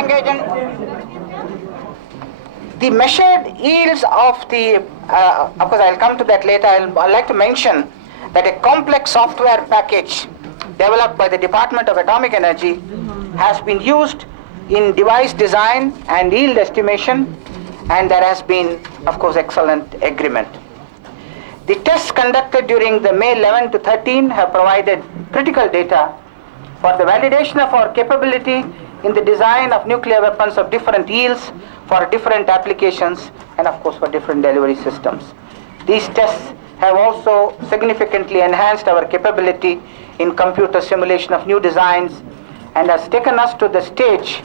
engage in the measured yields of the, of course I'll come to that later. I'd like to mention that a complex software package developed by the Department of Atomic Energy has been used in device design and yield estimation, and there has been, of course, excellent agreement. The tests conducted during the May 11 to 13 have provided critical data for the validation of our capability in the design of nuclear weapons of different yields for different applications and of course for different delivery systems. These tests have also significantly enhanced our capability in computer simulation of new designs and has taken us to the stage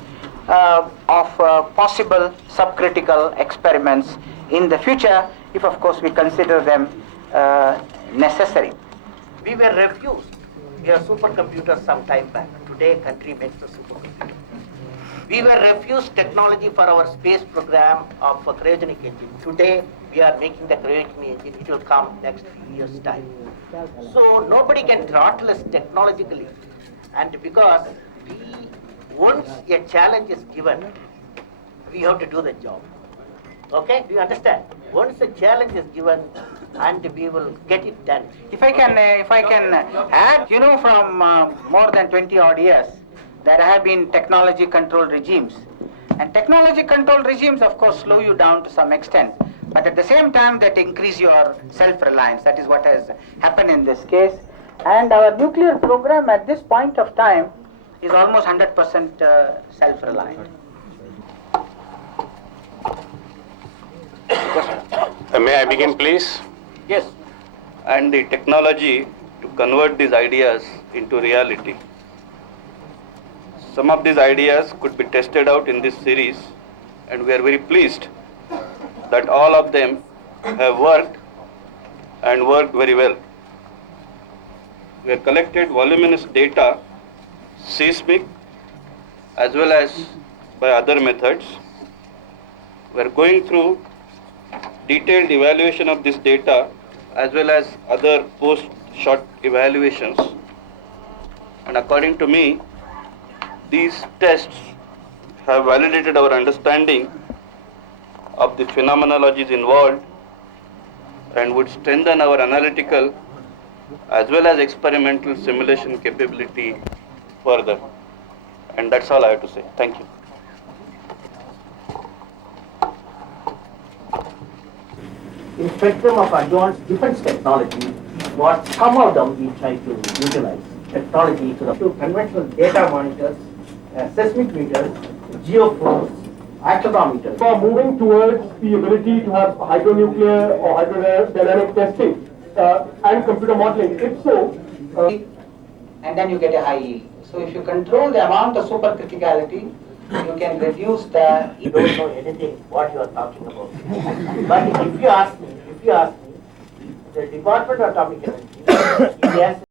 of possible subcritical experiments in the future, if of course we consider them necessary. We were refused a supercomputer some time back. Today, country makes a supercomputer. We were refused technology for our space program of a cryogenic engine. Today, we are making the cryogenic engine. It will come next few years' time. So nobody can throttle us technologically, and because once a challenge is given, we have to do the job. Okay? Do you understand? Once a challenge is given, and we will get it done. If I can add, you know, from more than 20 odd years, there have been technology controlled regimes. And technology controlled regimes, of course, slow you down to some extent. But at the same time, that increase your self-reliance. That is what has happened in this case. And our nuclear program at this point of time is almost 100% self-reliant. May I begin, please? Yes. And the technology to convert these ideas into reality. Some of these ideas could be tested out in this series, and we are very pleased that all of them have worked and worked very well. We have collected voluminous data, seismic as well as by other methods. We are going through detailed evaluation of this data as well as other post-shot evaluations. And according to me, these tests have validated our understanding of the phenomenologies involved and would strengthen our analytical as well as experimental simulation capability further. And that's all I have to say. Thank you. In spectrum of advanced defense technology, what some of them we try to utilize technology to conventional data monitors, seismic meters, geophores, accelerometers. We are moving towards the ability to have hydronuclear or hydrodynamic testing and computer modeling. If so, and then you get a high yield. So if you control the amount of supercriticality, you can reduce the... You don't know anything what you are talking about. But if you ask me, the Department of Atomic Energy, it has